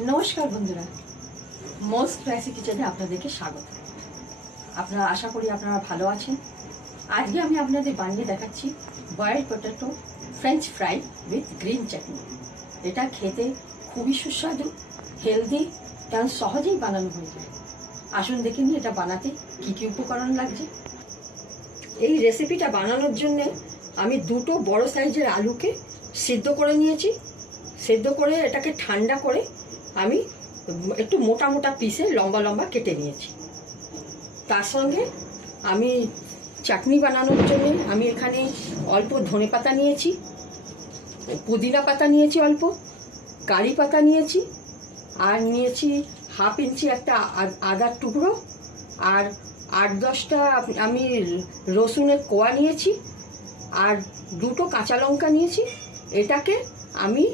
নমস্কার বন্ধুরা, most spicy কিচেনে আপনাদেরকে স্বাগত। আপনারা আশা করি আপনারা ভালো আছেন। আজকে আমি আপনাদের বানিয়ে দেখাচ্ছি boiled potato French fry with green chutney. এটা খেতে খুবই সুস্বাদু, হেলদি এবং সহজেই বানানো হয়ে যায়। আসুন দেখে নিই এটা বানাতে কী কী উপকরণ লাগছে। এই রেসিপিটা বানানোর জন্যে আমি দুটো বড় সাইজের আলুকে সিদ্ধ করে নিয়েছি। সেদ্ধ করে এটাকে ঠান্ডা করে আমি একটু মোটা মোটা পিসে লম্বা লম্বা কেটে নিয়েছি। তার সঙ্গে আমি চাটনি বানানোর জন্য আমি এখানে অল্প ধনে পাতা নিয়েছি, পুদিনা পাতা নিয়েছি, অল্প কারি পাতা নিয়েছি, আর নিয়েছি 1/2 ইঞ্চি একটা আদার টুকরো, আর 8-10টা আমি রসুনের কোয়া নিয়েছি, আর দুটো কাঁচা লঙ্কা নিয়েছি। এটাকে আমি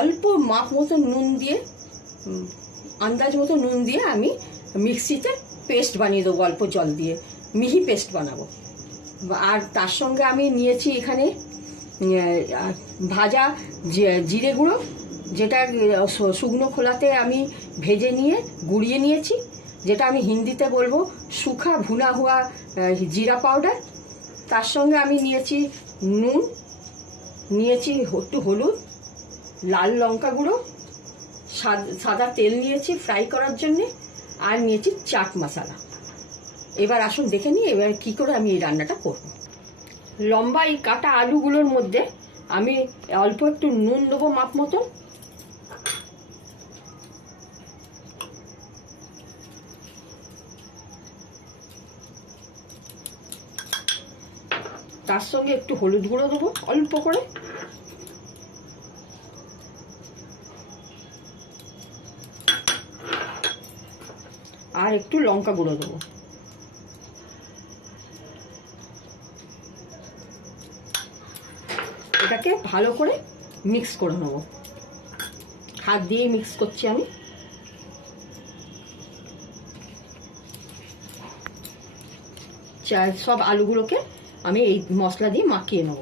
অল্প মাপ মতো নুন দিয়ে, আন্দাজ মতো নুন দিয়ে আমি মিক্সিতে পেস্ট বানিয়ে দেবো, অল্প জল দিয়ে মিহি পেস্ট বানাবো। আর তার সঙ্গে আমি নিয়েছি এখানে ভাজা জিরে গুঁড়ো, যেটা শুকনো খোলাতে আমি ভেজে নিয়ে গুঁড়িয়ে নিয়েছি, যেটা আমি হিন্দিতে বলবো সুখা ভুনা হুয়া জিরা পাউডার। তার সঙ্গে আমি নিয়েছি নুন, নিয়েছি একটু হলুদ, লাল লঙ্কা গুঁড়ো, সাদা তেল নিয়েছি ফ্রাই করার জন্যে, আর নিয়েছি চাট মশলা। এবার আসুন দেখে নিই এবার কী করে আমি এই রান্নাটা করব। লম্বা এই কাটা আলুগুলোর মধ্যে আমি অল্প একটু নুন দেবো মাপ মতো, তার সঙ্গে একটু হলুদ গুঁড়ো দেবো অল্প করে, আর একটু লঙ্কা গুঁড়ো দেবো। এটাকে ভালো করে মিক্স করে নেবো, হাত দিয়ে মিক্স করছি আমি। সব আলুগুলোকে আমি এই মশলা দিয়ে মাখিয়ে নেব।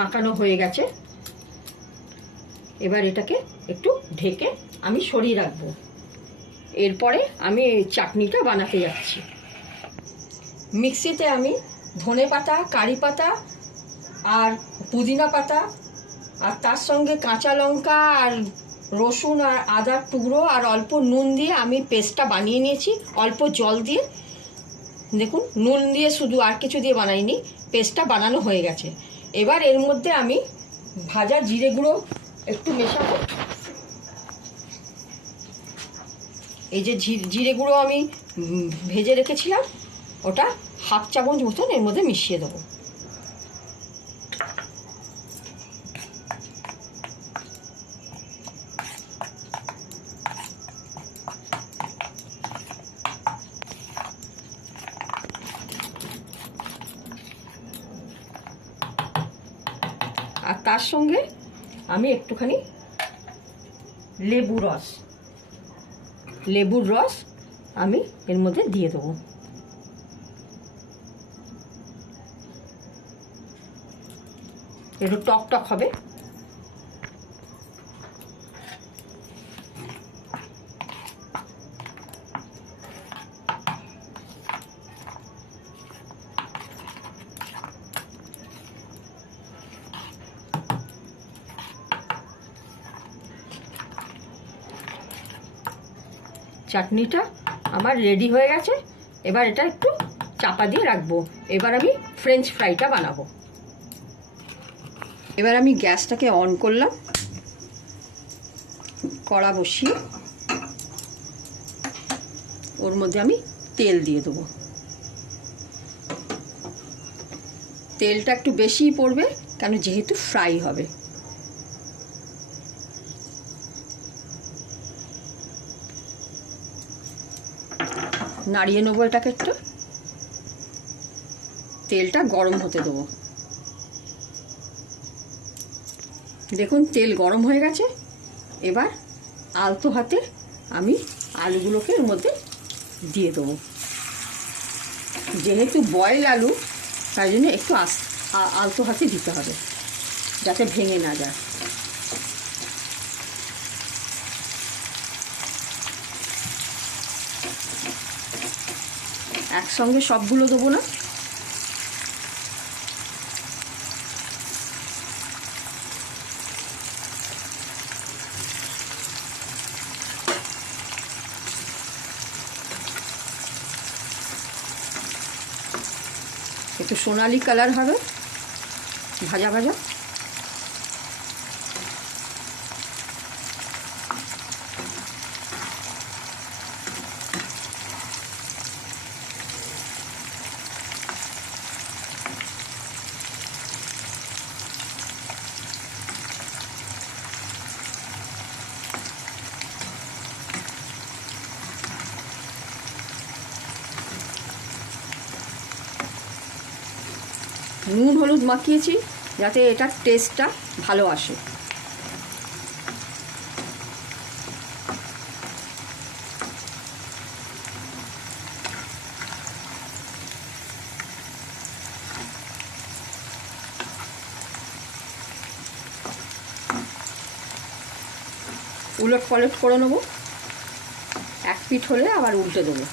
মাখানো হয়ে গেছে। এবার এটাকে একটু ঢেকে আমি সরিয়ে রাখবো। এরপরে আমি চাটনিটা বানাতে যাচ্ছি। মিক্সিতে আমি ধনে পাতা, কারি পাতা, আর পুদিনা পাতা, আর তার সঙ্গে কাঁচা লঙ্কা, আর রসুন, আর আদার টুকরো, আর অল্প নুন দিয়ে আমি পেস্টটা বানিয়ে নিয়েছি, অল্প জল দিয়ে। দেখুন, নুন দিয়ে শুধু, আর কিছু দিয়ে বানাইনি, পেস্টটা বানানো হয়ে গেছে। এবার এর মধ্যে আমি ভাজা জিরে গুঁড়ো একটু মেশাবো। এই যে জিরে গুঁড়ো আমি ভেজে রেখেছিলাম, ওটা 1/2 চামচ মতন এর মধ্যে মিশিয়ে দেবো। আর তার সঙ্গে আমি একটুখানি লেবুর রস আমি এর মধ্যে দিয়ে দেবো। একটু টক টক হবে। চাটনিটা আমার রেডি হয়ে গেছে। এবার এটা একটু চাপা দিয়ে রাখবো। এবার আমি ফ্রেঞ্চ ফ্রাইটা বানাবো। এবার আমি গ্যাসটাকে অন করলাম, কড়া বসিয়ে ওর মধ্যে আমি তেল দিয়ে দেবো। তেলটা একটু বেশিই পড়বে, কেন যেহেতু ফ্রাই হবে। নাড়িয়ে নেবো এটাকে একটু, তেলটা গরম হতে দেবো। দেখুন তেল গরম হয়ে গেছে। এবার আলতো হাতে আমি আলুগুলোকে এর মধ্যে দিয়ে দেবো। যেহেতু বয়েল আলু, তাই জন্য একটু আলতো হাতে দিতে হবে যাতে ভেঙে না যায়। একসঙ্গে সবগুলো দেবো না, একটু সোনালি কালার হবে ভাজা ভাজা। নুন হলুদ মাখিয়েছি যাতে এটার টেস্টটা ভালো আসে। উলট পালট করে নেবো, এক পিঠ হলে আবার উল্টে দেবো।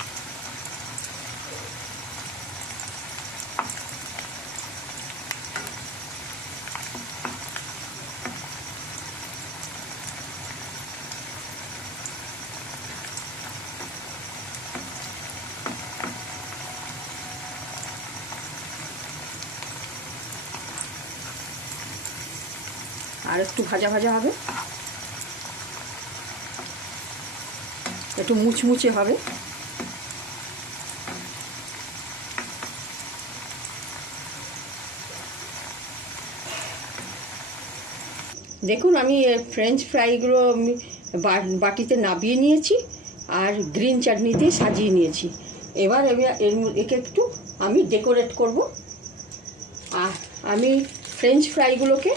আর একটু ভাজা ভাজা হবে, একটু মুচমুচে হবে। দেখুন আমি ফ্রেঞ্চ ফ্রাইগুলো আমি বাটিতে নাবিয়ে নিয়েছি আর গ্রিন চাটনি দিয়ে সাজিয়ে নিয়েছি। এবার একে একটু আমি ডেকোরেট করব। আর আমি ফ্রেঞ্চ ফ্রাইগুলোকে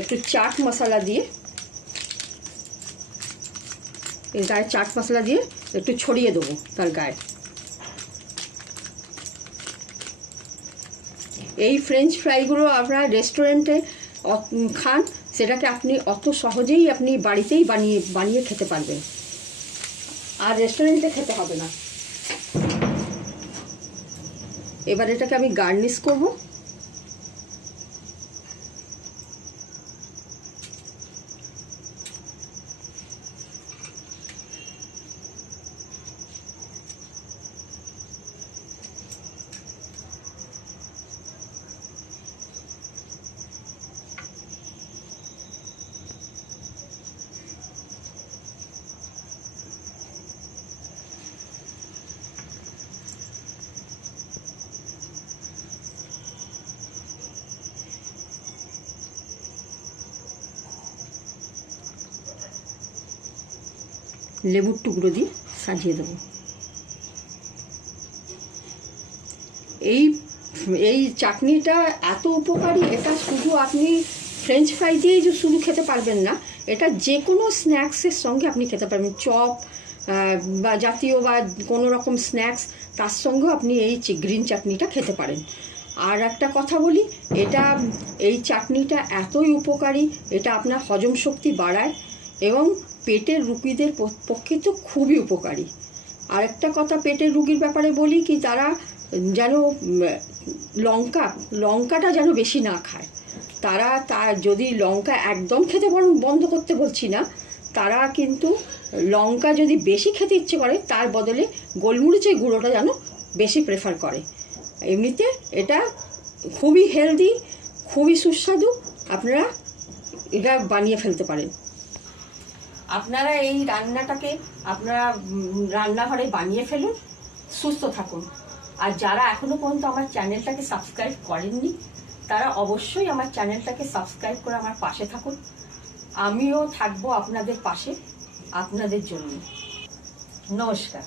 একটু চাট মশলা দিয়ে, এর গায়ে চাট মশলা দিয়ে একটু ছড়িয়ে দেবো তার গায়ে। এই ফ্রেঞ্চ ফ্রাইগুলো আপনারা রেস্টুরেন্টে খান, সেটাকে আপনি অত সহজেই আপনি বাড়িতেই বানিয়ে খেতে পারবেন, আর রেস্টুরেন্টে খেতে হবে না। এবার এটাকে আমি গার্নিশ করব। লেবুর টুকরো দিয়ে সাজিয়ে দেবো। এই চাটনিটা এত উপকারী, এটা শুধু আপনি ফ্রেঞ্চ ফ্রাই দিয়েই যে শুধু খেতে পারবেন না, এটা যে কোনো স্ন্যাক্সের সঙ্গে আপনি খেতে পারবেন। চপ বা জাতীয় বা কোনো রকম স্ন্যাক্স, তার সঙ্গেও আপনি এই গ্রিন চাটনিটা খেতে পারেন। আর একটা কথা বলি, এই চাটনিটা এতই উপকারী, এটা আপনার হজম শক্তি বাড়ায় এবং পেটের রুগীদের পক্ষে তো খুবই উপকারী। আর একটা কথা পেটের রুগীর ব্যাপারে বলি কি, তারা যেন লঙ্কাটা যেন বেশি না খায়। তারা যদি লঙ্কা একদম খেতে বন্ধ করতে বলছি না, তারা কিন্তু লঙ্কা যদি বেশি খেতে ইচ্ছে করে তার বদলে গোলমরিচের গুঁড়োটা যেন বেশি প্রেফার করে। এমনিতে এটা খুবই হেলদি, খুবই সুস্বাদু, আপনারা এটা বানিয়ে ফেলতে পারেন। আপনারা এই রান্নাটাকে আপনারা রান্নাঘরে বানিয়ে ফেলুন, সুস্থ থাকুন। আর যারা এখনো পর্যন্ত আমার চ্যানেলটাকে সাবস্ক্রাইব করেননি, তারা অবশ্যই আমার চ্যানেলটাকে সাবস্ক্রাইব করে আমার পাশে থাকুন। আমিও থাকবো আপনাদের পাশে, আপনাদের জন্য। নমস্কার।